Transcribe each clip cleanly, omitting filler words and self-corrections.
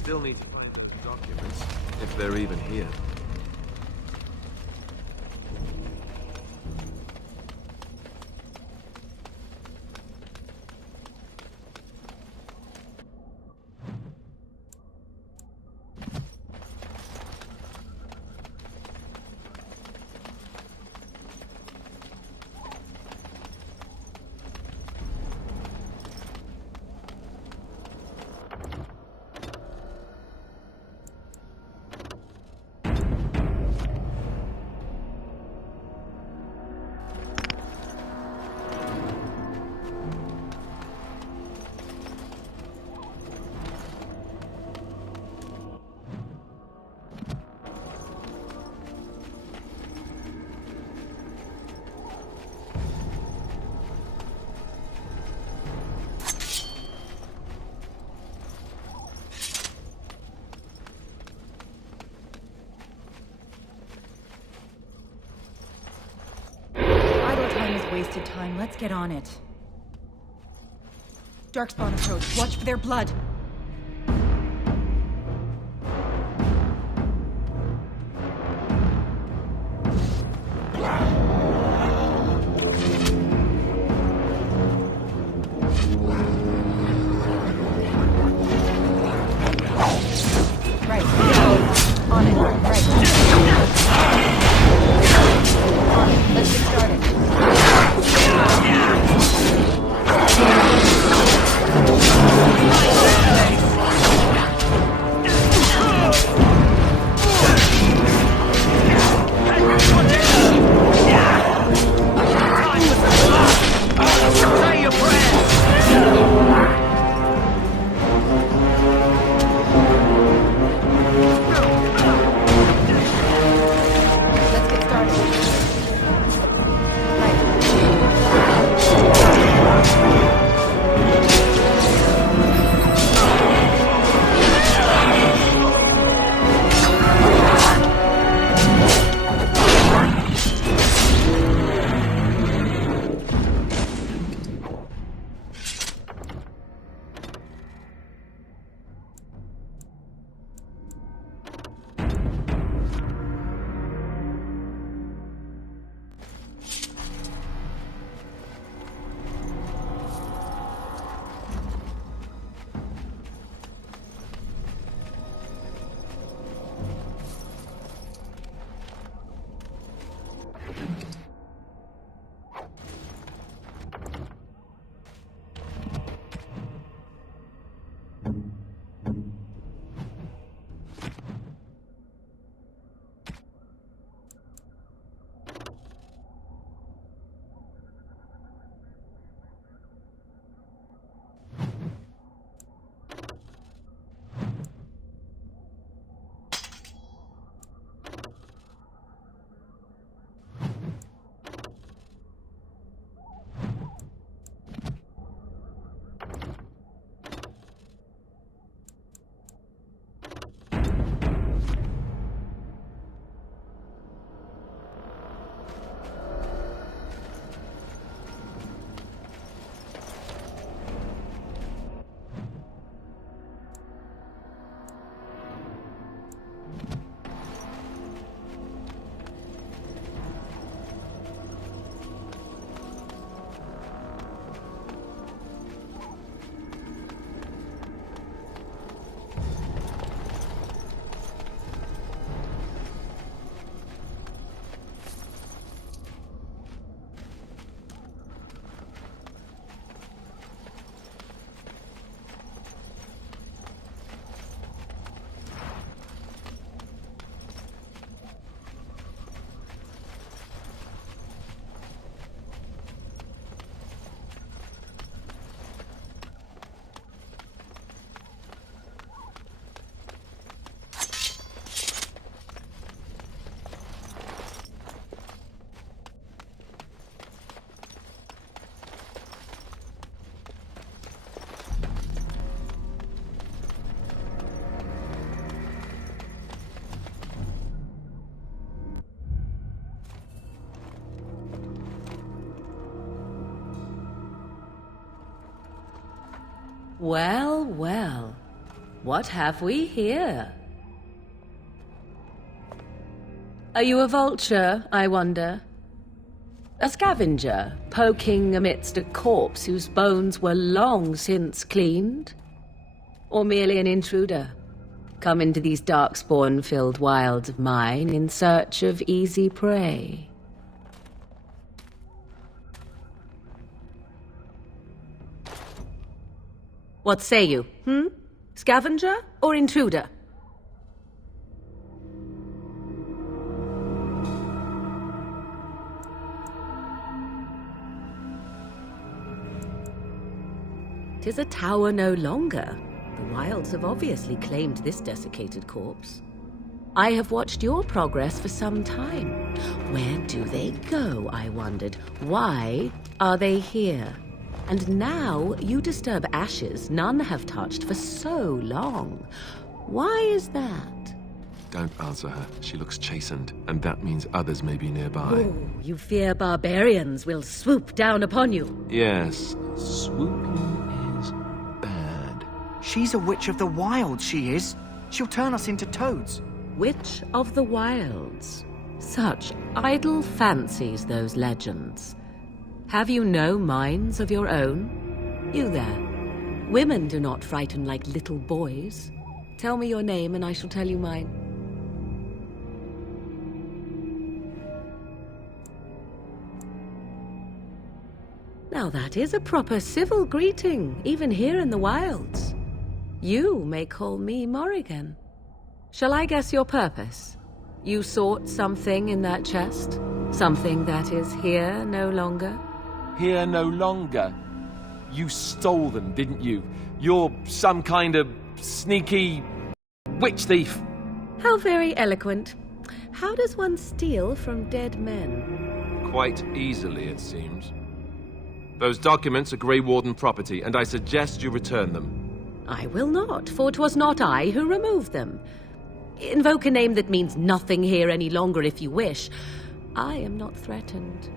Still need to find the documents, if they're even here. Wasted time. Let's get on it. Darkspawn approach. Watch for their blood. Right. Go. On it. Right. On it. Let's get started. Yeah. Well, well. What have we here? Are you a vulture, I wonder? A scavenger, poking amidst a corpse whose bones were long since cleaned? Or merely an intruder, come into these darkspawn-filled wilds of mine in search of easy prey? What say you, Scavenger or intruder? "'Tis a tower no longer. The wilds have obviously claimed this desiccated corpse. I have watched your progress for some time. Where do they go, I wondered? Why are they here? And now you disturb ashes none have touched for so long. Why is that?" Don't answer her. She looks chastened, and that means others may be nearby. Oh, you fear barbarians will swoop down upon you. Yes, swooping is bad. She's a witch of the wild, she is. She'll turn us into toads. Witch of the Wilds. Such idle fancies, those legends. Have you no minds of your own? You there. Women do not frighten like little boys. Tell me your name and I shall tell you mine. Now that is a proper civil greeting, even here in the wilds. You may call me Morrigan. Shall I guess your purpose? You sought something in that chest? Something that is here no longer? Here no longer. You stole them, didn't you? You're some kind of sneaky witch thief. How very eloquent. How does one steal from dead men? Quite easily, it seems. Those documents are Grey Warden property, and I suggest you return them. I will not, for 'twas not I who removed them. Invoke a name that means nothing here any longer if you wish. I am not threatened.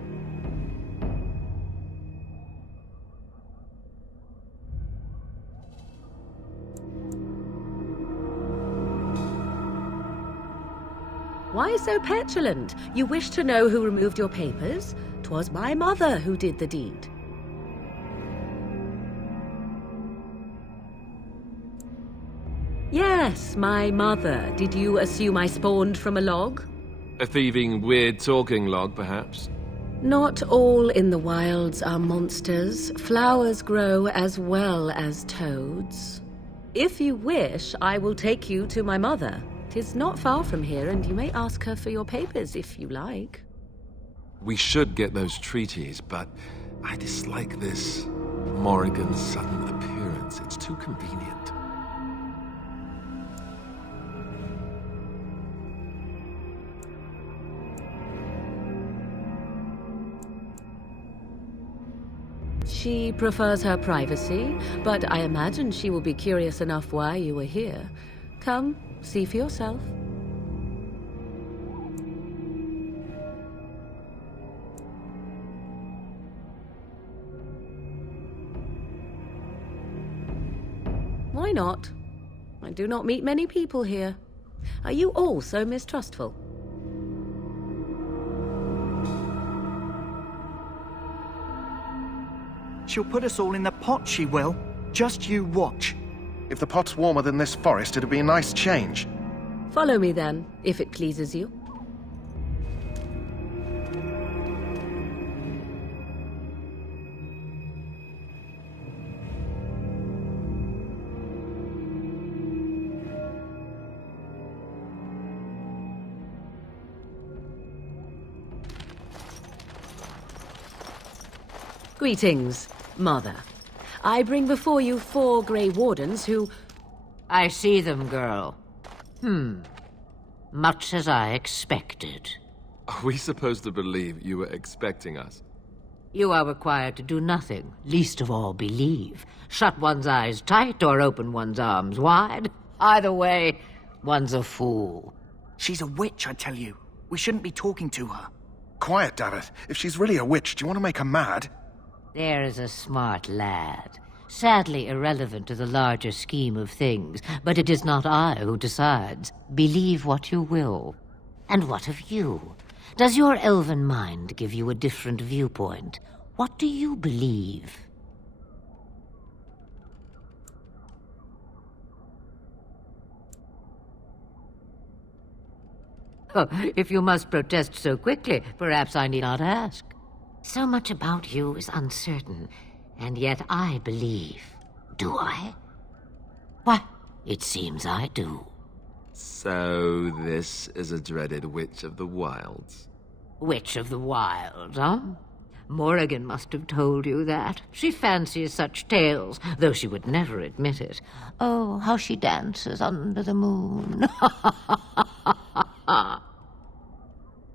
Why so petulant? You wish to know who removed your papers? 'Twas my mother who did the deed. Yes, my mother. Did you assume I spawned from a log? A thieving, weird-talking log, perhaps? Not all in the wilds are monsters. Flowers grow as well as toads. If you wish, I will take you to my mother. 'Tis not far from here, and you may ask her for your papers if you like. We should get those treaties, but I dislike this Morrigan's sudden appearance. It's too convenient. She prefers her privacy, but I imagine she will be curious enough why you were here. Come, see for yourself. Why not? I do not meet many people here. Are you all so mistrustful? She'll put us all in the pot, she will. Just you watch. If the pot's warmer than this forest, it'd be a nice change. Follow me then, if it pleases you. Greetings, Mother. I bring before you 4 Grey Wardens who... I see them, girl. Much as I expected. Are we supposed to believe you were expecting us? You are required to do nothing, least of all believe. Shut one's eyes tight or open one's arms wide. Either way, one's a fool. She's a witch, I tell you. We shouldn't be talking to her. Quiet, Dareth. If she's really a witch, do you want to make her mad? There is a smart lad. Sadly irrelevant to the larger scheme of things, but it is not I who decides. Believe what you will. And what of you? Does your elven mind give you a different viewpoint? What do you believe? Oh, if you must protest so quickly, perhaps I need not ask. So much about you is uncertain, and yet I believe. Do I? Why, it seems I do. So this is a dreaded Witch of the Wilds. Witch of the Wilds, huh? Morrigan must have told you that. She fancies such tales, though she would never admit it. Oh, how she dances under the moon.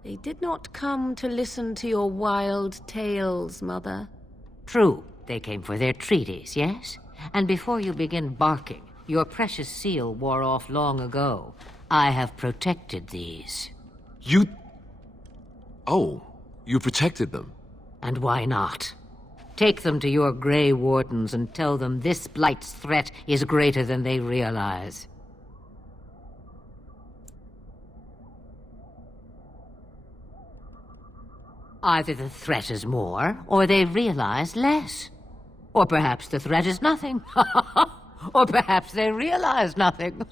They did not come to listen to your wild tales, Mother. True, they came for their treaties, yes? And before you begin barking, your precious seal wore off long ago. I have protected these. You... Oh, you protected them. And why not? Take them to your Grey Wardens and tell them this Blight's threat is greater than they realize. Either the threat is more, or they realize less. Or perhaps the threat is nothing. Or perhaps they realize nothing.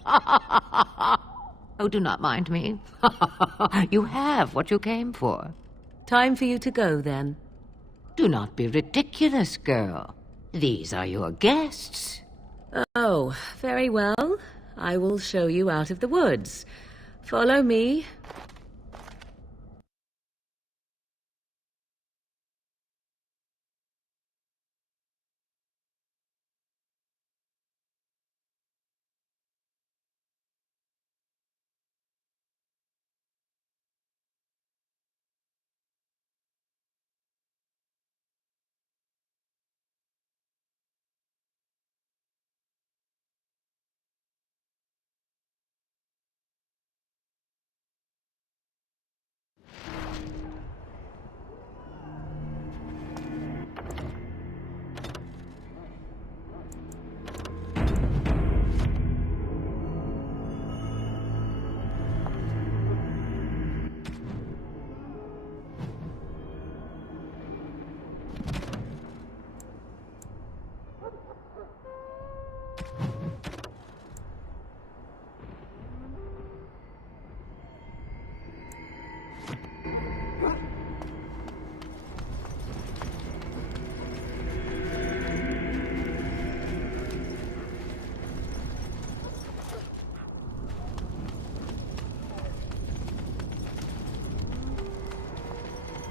Oh, do not mind me. You have what you came for. Time for you to go, then. Do not be ridiculous, girl. These are your guests. Oh, very well. I will show you out of the woods. Follow me.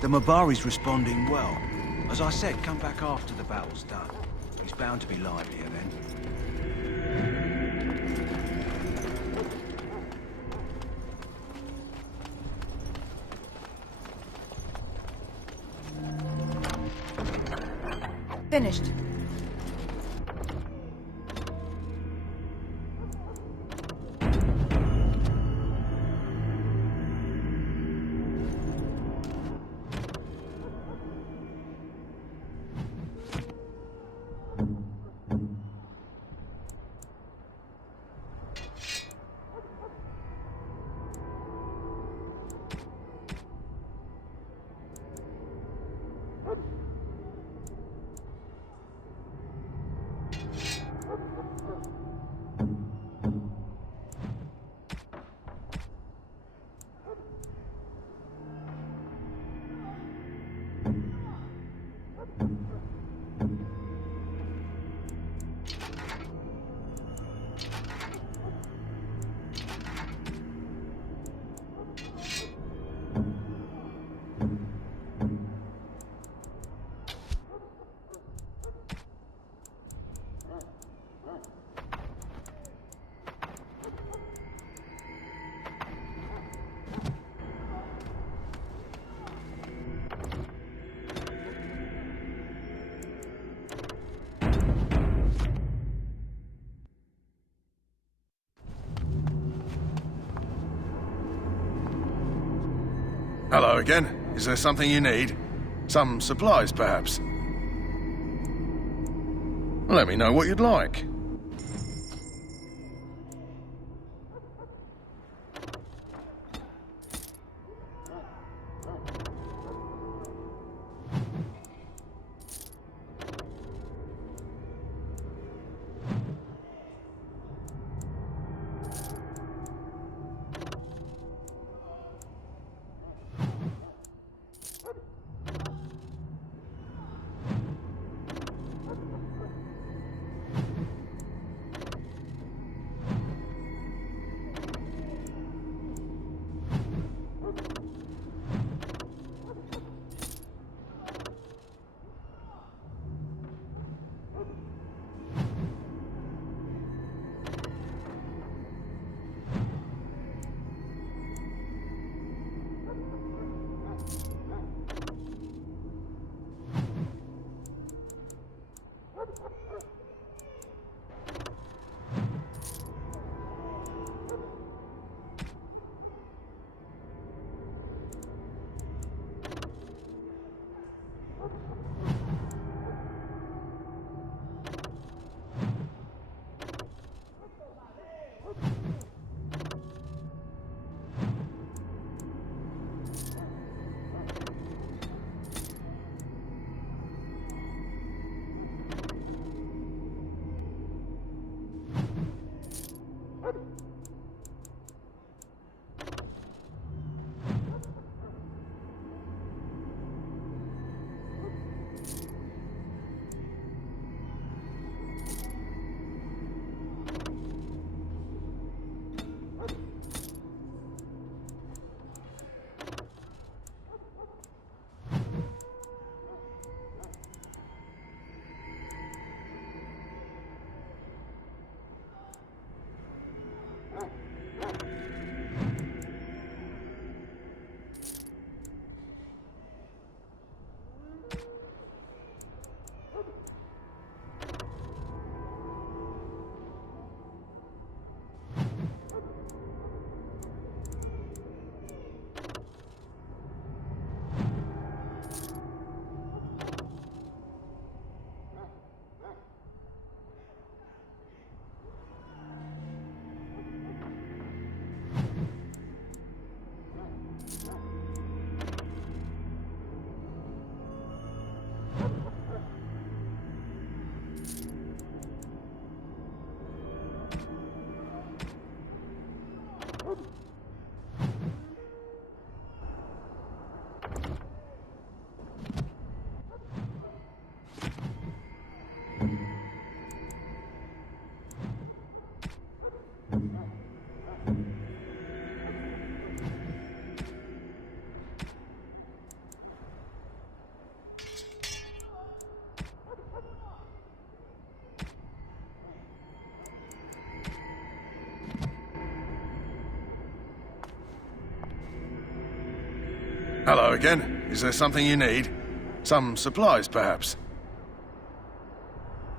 The Mabari's responding well. As I said, come back after the battle's done. He's bound to be livelier then. Finished. Hello again. Is there something you need? Some supplies, perhaps? Let me know what you'd like. Hello again. Is there something you need? Some supplies, perhaps?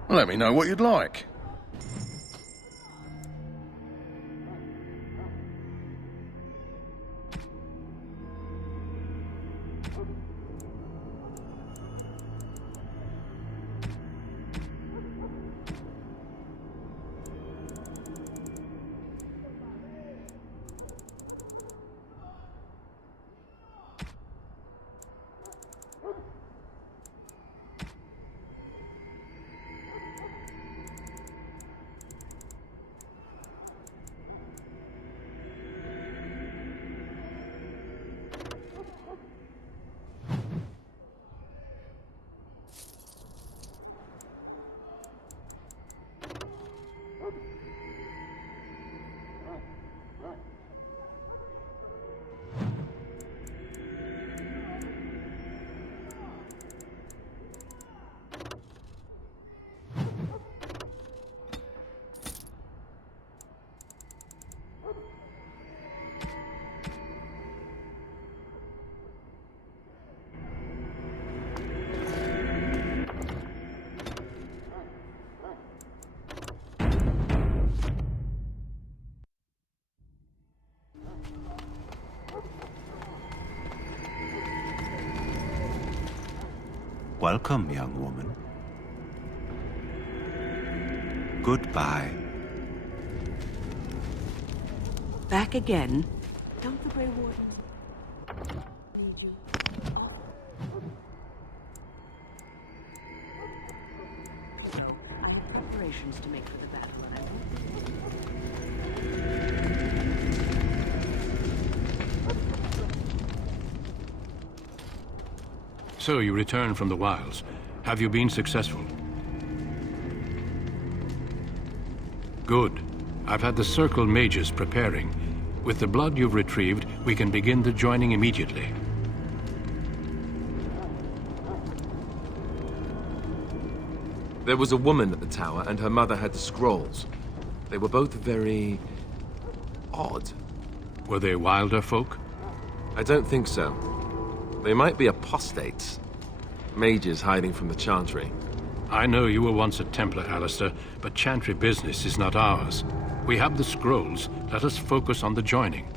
Let me know what you'd like. Welcome, young woman. Goodbye. Back again? Don't the Grey Wardens need you? I have preparations to make for the battle, and I So you return from the wilds. Have you been successful? Good. I've had the Circle mages preparing. With the blood you've retrieved, we can begin the joining immediately. There was a woman at the tower, and her mother had the scrolls. They were both very odd. Were they wilder folk? I don't think so. They might be apostates. Mages hiding from the Chantry. I know you were once a Templar, Alistair, but Chantry business is not ours. We have the scrolls. Let us focus on the joining.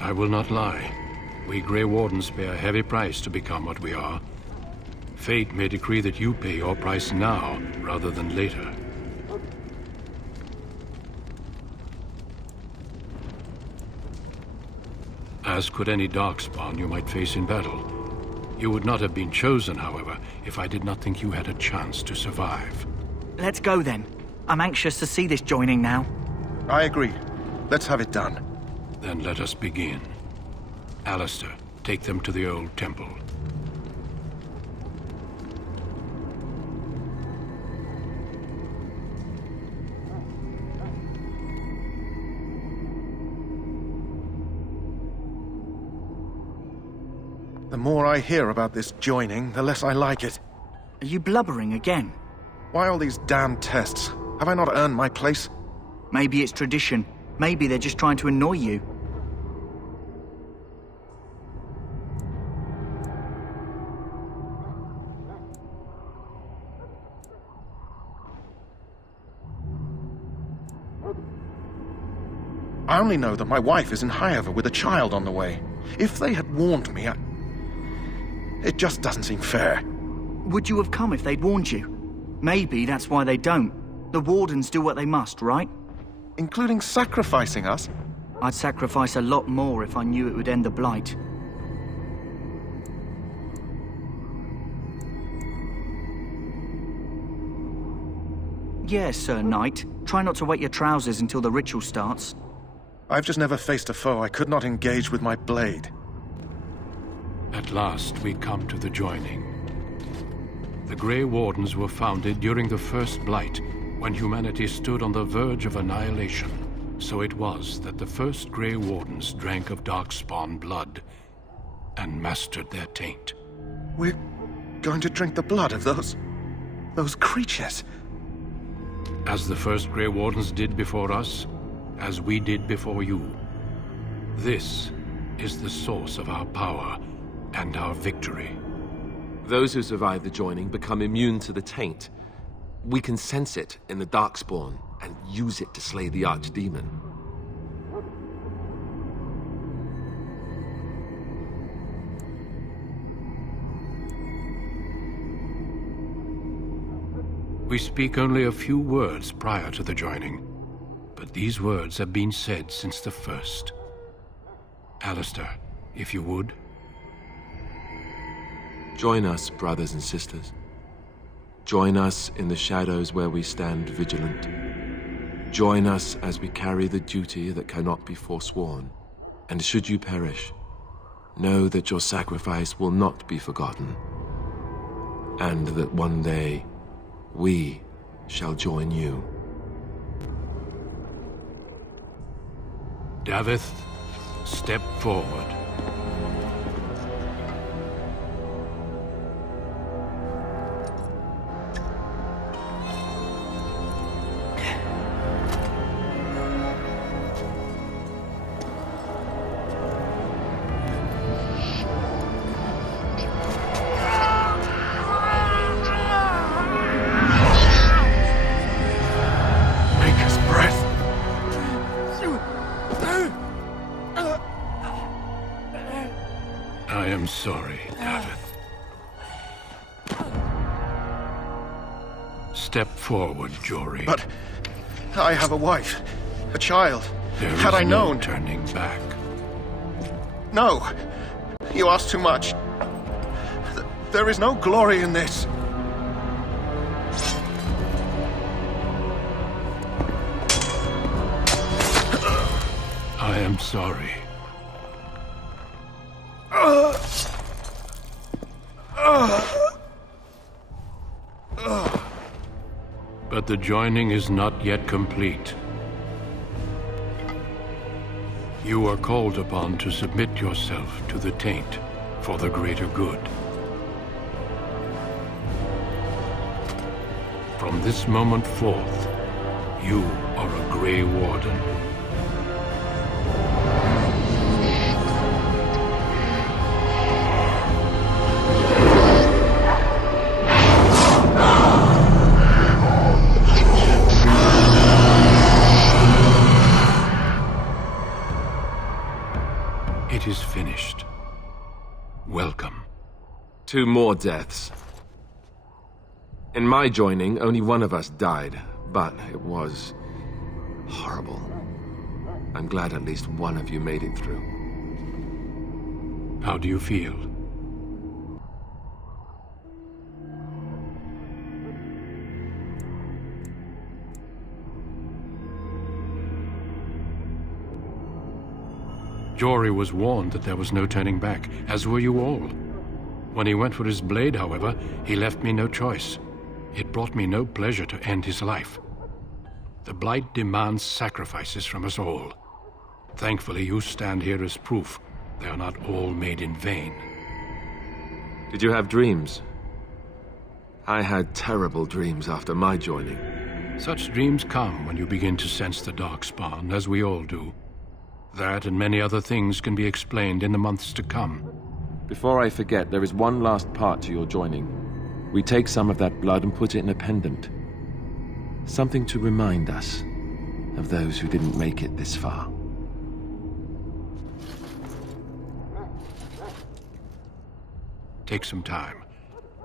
I will not lie. We Grey Wardens pay a heavy price to become what we are. Fate may decree that you pay your price now, rather than later. As could any Darkspawn you might face in battle. You would not have been chosen, however, if I did not think you had a chance to survive. Let's go then. I'm anxious to see this joining now. I agree. Let's have it done. Then let us begin. Alistair, take them to the old temple. The more I hear about this joining, the less I like it. Are you blubbering again? Why all these damn tests? Have I not earned my place? Maybe it's tradition. Maybe they're just trying to annoy you. I only know that my wife is in Highover with a child on the way. If they had warned me, it just doesn't seem fair. Would you have come if they'd warned you? Maybe that's why they don't. The Wardens do what they must, right? Including sacrificing us? I'd sacrifice a lot more if I knew it would end the Blight. Yes, Sir Knight. Try not to wet your trousers until the ritual starts. I've just never faced a foe I could not engage with my blade. At last, we come to the joining. The Grey Wardens were founded during the First Blight, when humanity stood on the verge of annihilation. So it was that the first Grey Wardens drank of Darkspawn blood and mastered their taint. We're going to drink the blood of those creatures. As the first Grey Wardens did before us, as we did before you. This is the source of our power and our victory. Those who survive the joining become immune to the taint. We can sense it in the Darkspawn and use it to slay the Archdemon. We speak only a few words prior to the joining, but these words have been said since the first. Alistair, if you would. Join us, brothers and sisters. Join us in the shadows where we stand vigilant. Join us as we carry the duty that cannot be forsworn. And should you perish, know that your sacrifice will not be forgotten. And that one day, we shall join you. Davith, step forward. sorry, Gareth. Step forward, Jory. But I have a wife, a child. There Had is I no known... turning back. No! You ask too much. There is no glory in this. I am sorry. But the joining is not yet complete. You are called upon to submit yourself to the taint for the greater good. From this moment forth, you are a Grey Warden. It is finished. Welcome. 2 more deaths. In my joining, only one of us died, but it was horrible. I'm glad at least one of you made it through. How do you feel? Jory was warned that there was no turning back, as were you all. When he went for his blade, however, he left me no choice. It brought me no pleasure to end his life. The Blight demands sacrifices from us all. Thankfully, you stand here as proof they are not all made in vain. Did you have dreams? I had terrible dreams after my joining. Such dreams come when you begin to sense the Darkspawn, as we all do. That and many other things can be explained in the months to come. Before I forget, there is one last part to your joining. We take some of that blood and put it in a pendant. Something to remind us of those who didn't make it this far. Take some time.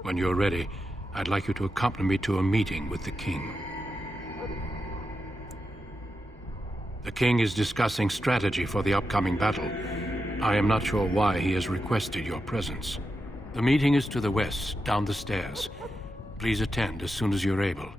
When you're ready, I'd like you to accompany me to a meeting with the king. The king is discussing strategy for the upcoming battle. I am not sure why he has requested your presence. The meeting is to the west, down the stairs. Please attend as soon as you're able.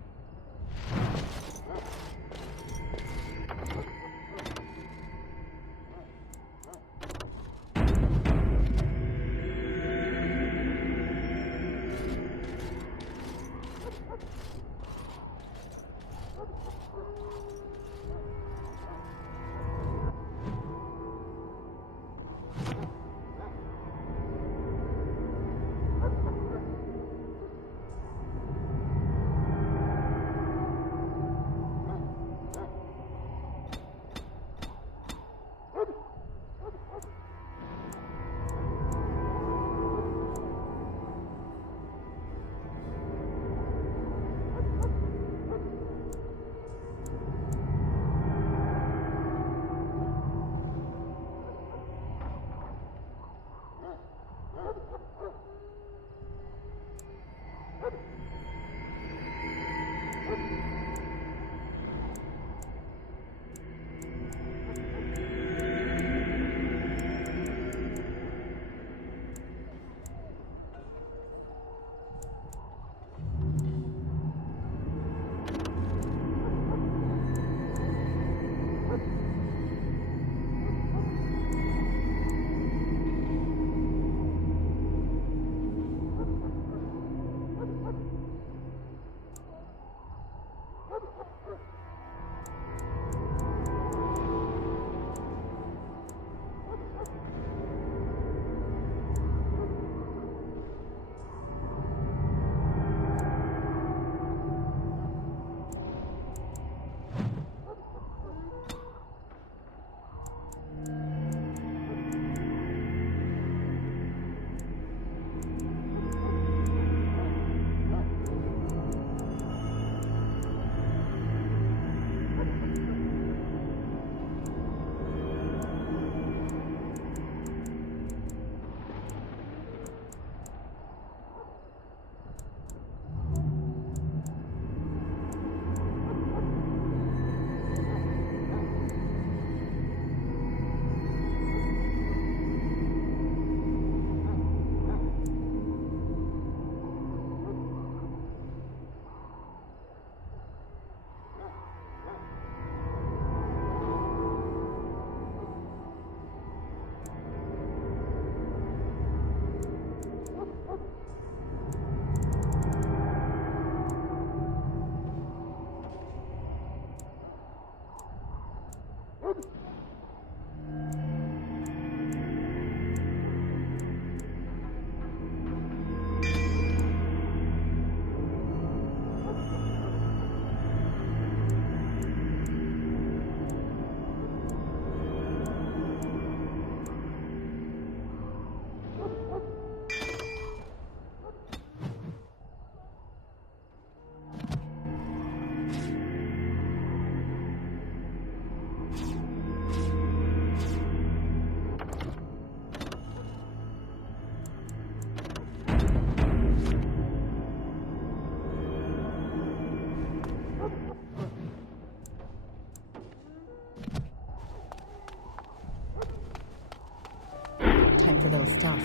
For a little stealth,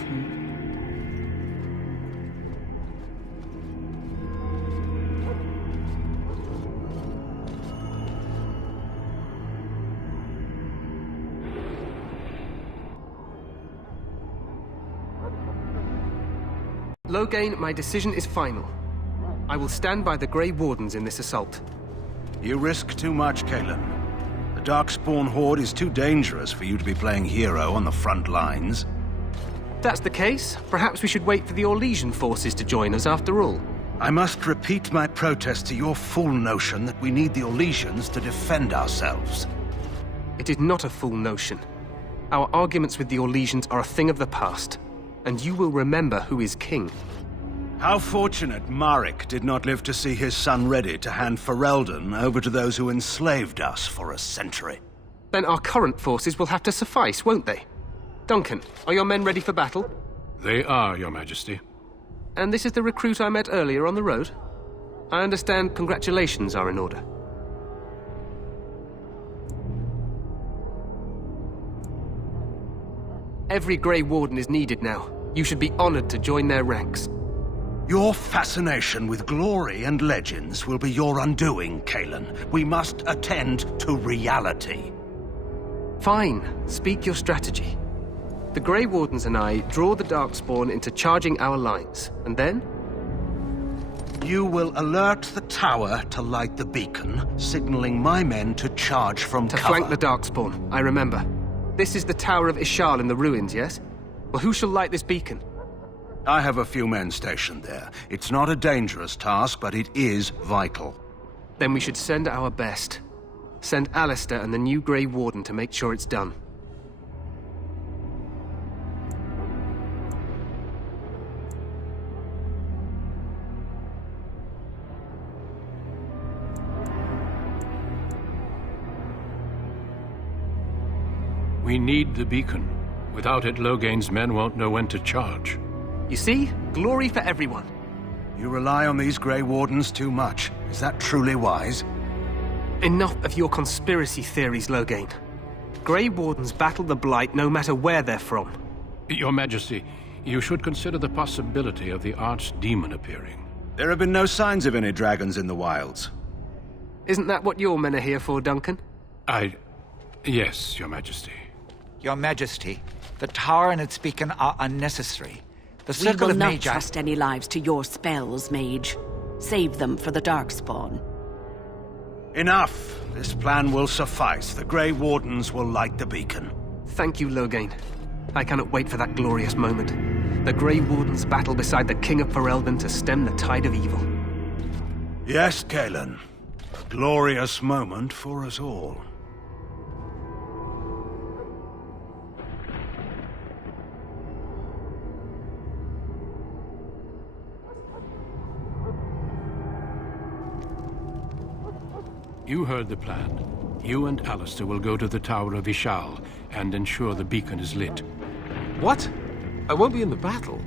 Loghain, my decision is final. I will stand by the Grey Wardens in this assault. You risk too much, Cailan. The Darkspawn horde is too dangerous for you to be playing hero on the front lines. If that's the case, perhaps we should wait for the Orlesian forces to join us after all. I must repeat my protest to your fool notion that we need the Orlesians to defend ourselves. It is not a fool notion. Our arguments with the Orlesians are a thing of the past, and you will remember who is king. How fortunate Marek did not live to see his son ready to hand Ferelden over to those who enslaved us for a century. Then our current forces will have to suffice, won't they? Duncan, are your men ready for battle? They are, Your Majesty. And this is the recruit I met earlier on the road? I understand congratulations are in order. Every Grey Warden is needed now. You should be honored to join their ranks. Your fascination with glory and legends will be your undoing, Cailan. We must attend to reality. Fine. Speak your strategy. The Grey Wardens and I draw the Darkspawn into charging our lines, and then? You will alert the tower to light the beacon, signaling my men to charge from cover. To flank the Darkspawn, I remember. This is the Tower of Ishal in the ruins, yes? Well, who shall light this beacon? I have a few men stationed there. It's not a dangerous task, but it is vital. Then we should send our best. Send Alistair and the new Grey Warden to make sure it's done. We need the beacon. Without it, Loghain's men won't know when to charge. You see? Glory for everyone. You rely on these Grey Wardens too much. Is that truly wise? Enough of your conspiracy theories, Loghain. Grey Wardens battle the Blight no matter where they're from. Your Majesty, you should consider the possibility of the archdemon appearing. There have been no signs of any dragons in the wilds. Isn't that what your men are here for, Duncan? Yes, Your Majesty. Your Majesty, the tower and its beacon are unnecessary. The We circle will of not Magi... trust any lives to your spells, mage. Save them for the Darkspawn. Enough! This plan will suffice. The Grey Wardens will light the beacon. Thank you, Loghain. I cannot wait for that glorious moment. The Grey Wardens battle beside the King of Ferelden to stem the tide of evil. Yes, Cailan. A glorious moment for us all. You heard the plan. You and Alistair will go to the Tower of Ishal and ensure the beacon is lit. What? I won't be in the battle.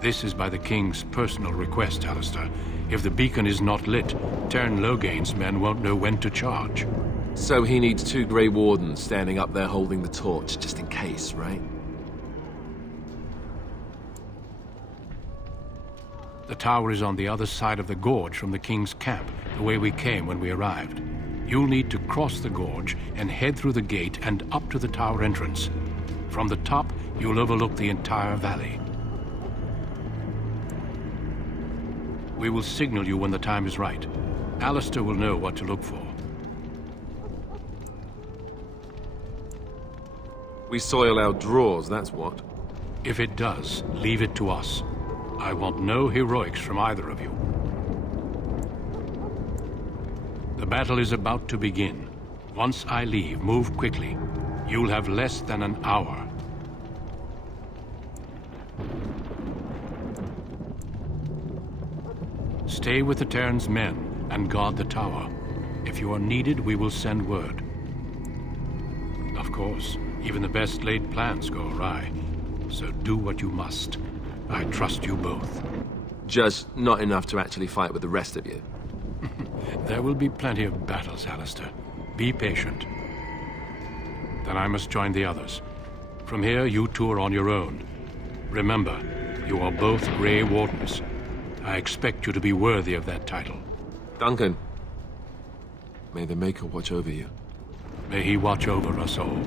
This is by the King's personal request, Alistair. If the beacon is not lit, Tern Loghain's men won't know when to charge. So he needs 2 Grey Wardens standing up there holding the torch, just in case, right? The tower is on the other side of the gorge from the King's camp, the way we came when we arrived. You'll need to cross the gorge and head through the gate and up to the tower entrance. From the top, you'll overlook the entire valley. We will signal you when the time is right. Alistair will know what to look for. We soil our drawers, that's what. If it does, leave it to us. I want no heroics from either of you. The battle is about to begin. Once I leave, move quickly. You'll have less than an hour. Stay with the Terran's men and guard the tower. If you are needed, we will send word. Of course, even the best laid plans go awry. So do what you must. I trust you both. Just not enough to actually fight with the rest of you. There will be plenty of battles, Alistair. Be patient. Then I must join the others. From here, you two are on your own. Remember, you are both Grey Wardens. I expect you to be worthy of that title. Duncan, may the Maker watch over you. May he watch over us all.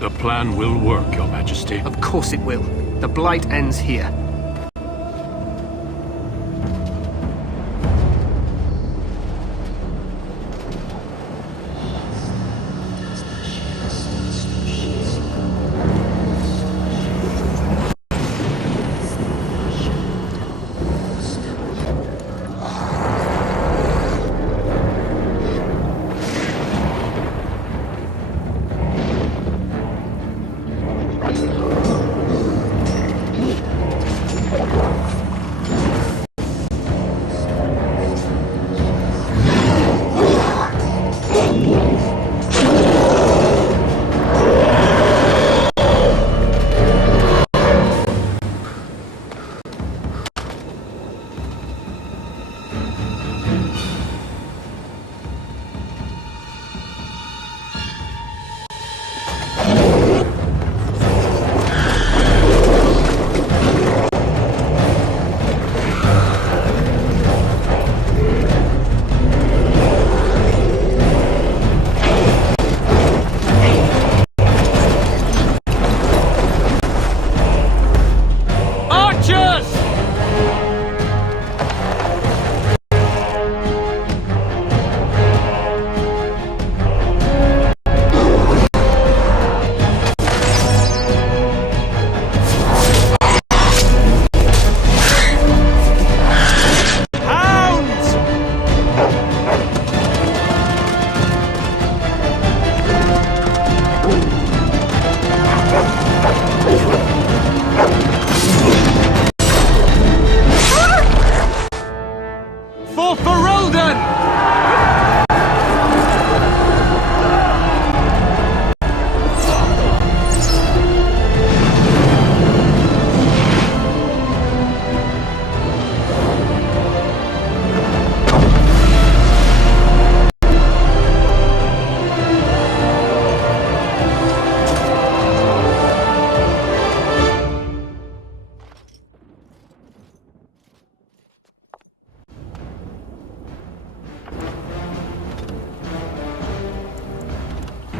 The plan will work, Your Majesty. Of course it will. The Blight ends here.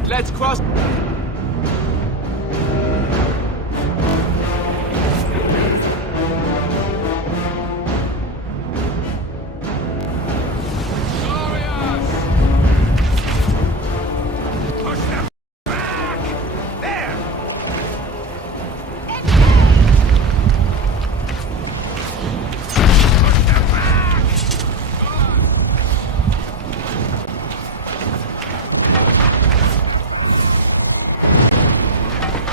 Let's cross...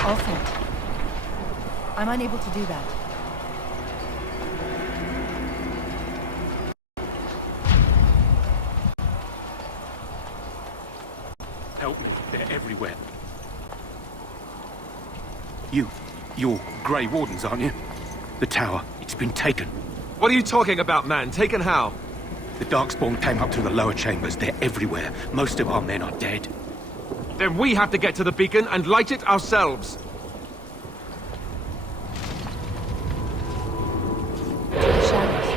All set. I'm unable to do that. Help me. They're everywhere. You're Grey Wardens, aren't you? The tower, it's been taken. What are you talking about, man? Taken how? The Darkspawn came up through the lower chambers. They're everywhere. Most of our men are dead. Then we have to get to the beacon and light it ourselves. Shadows.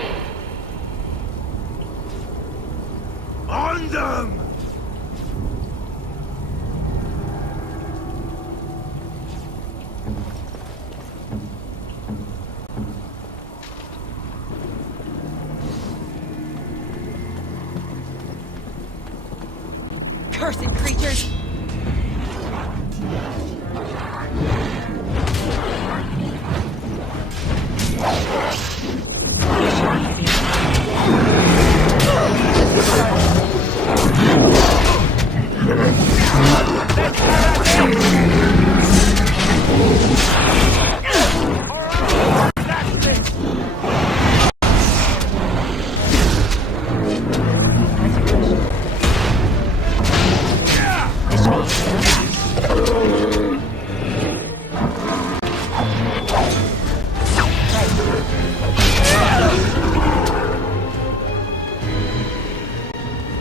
On them! Cursed creatures!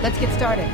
Let's get started.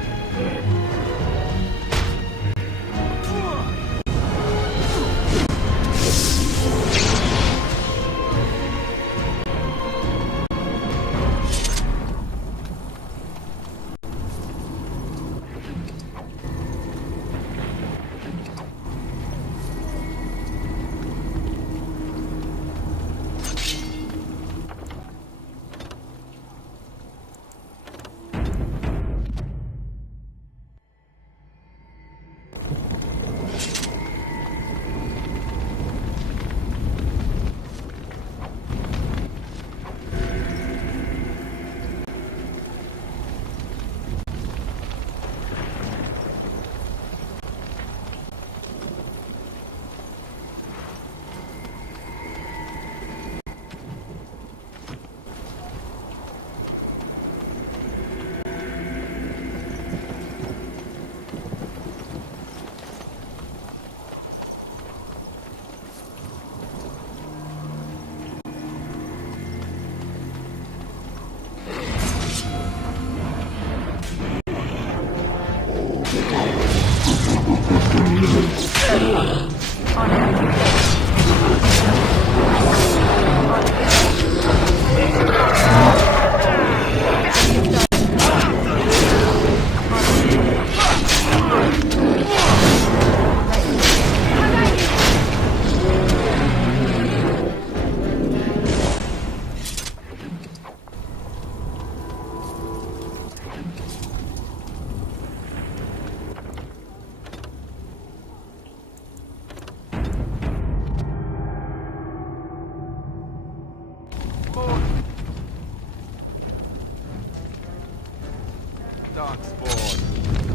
Darkspawn.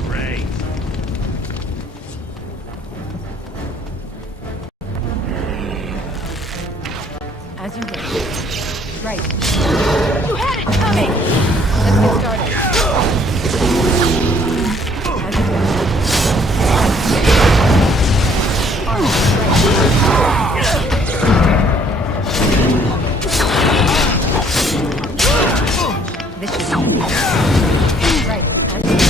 Great. As you wish. Right. You had it coming! Let's get started. As you wish. Right. This should be right. As you wish.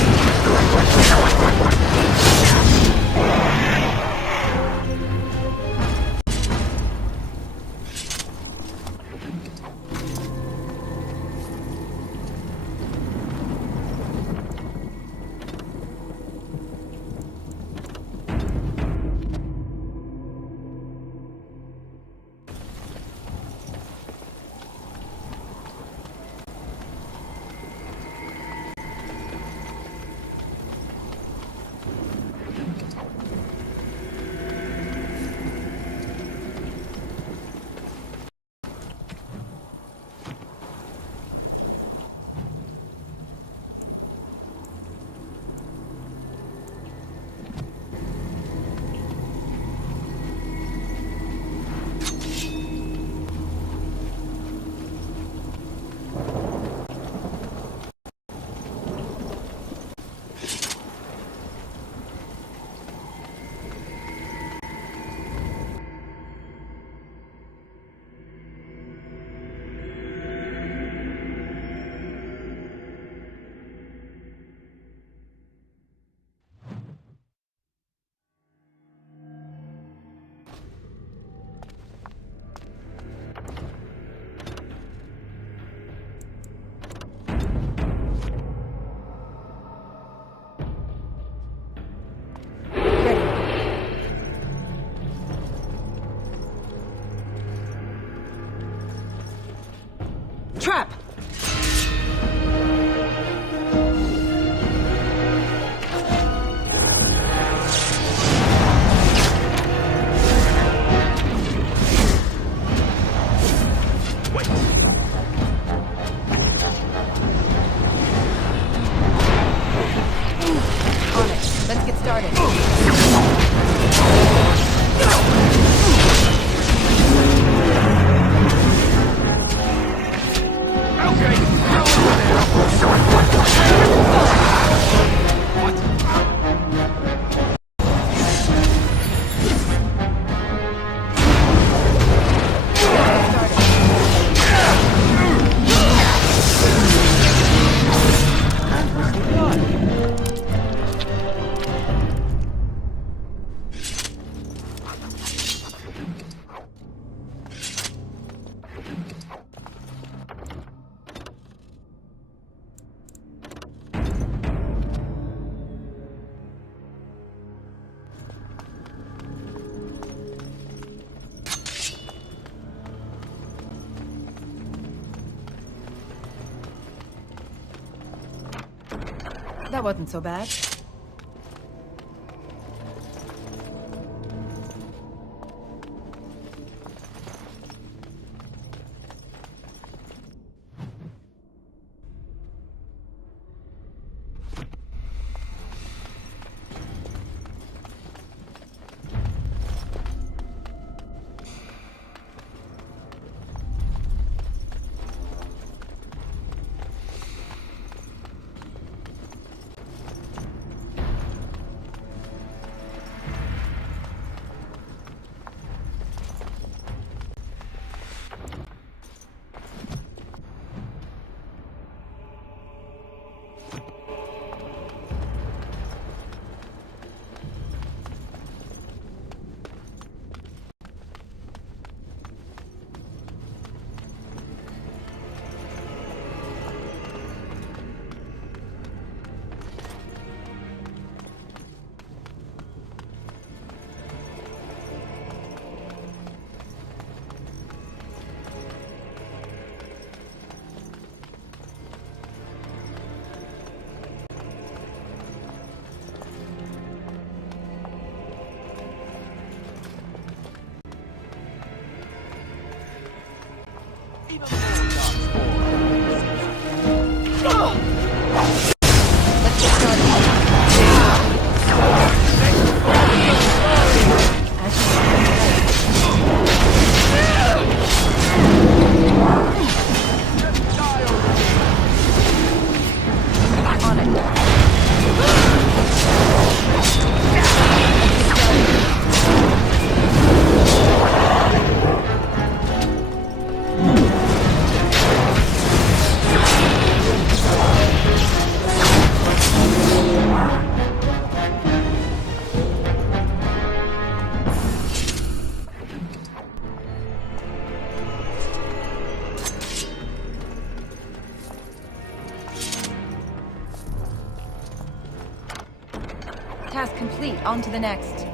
That wasn't so bad. Task complete. On to the next.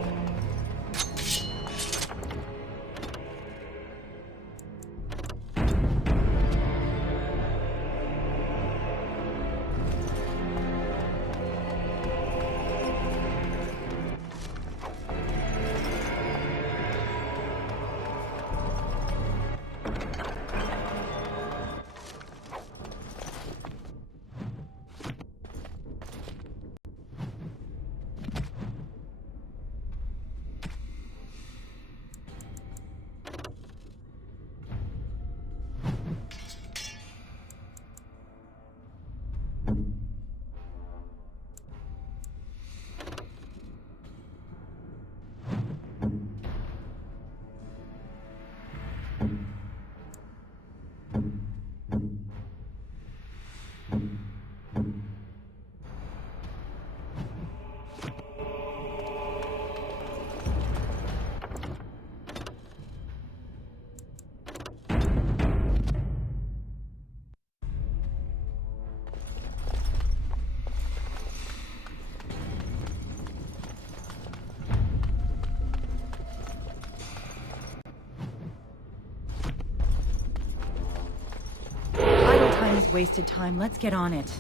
Wasted time. Let's get on it.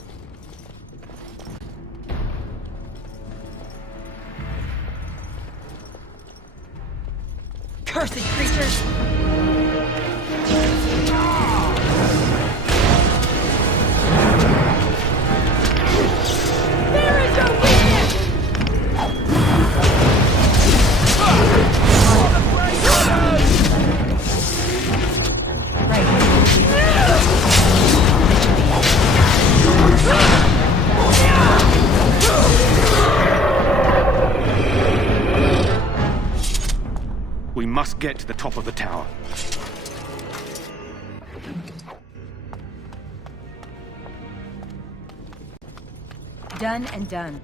Cursed creatures! There is your weakness! Right. to the top of the tower. Done and done.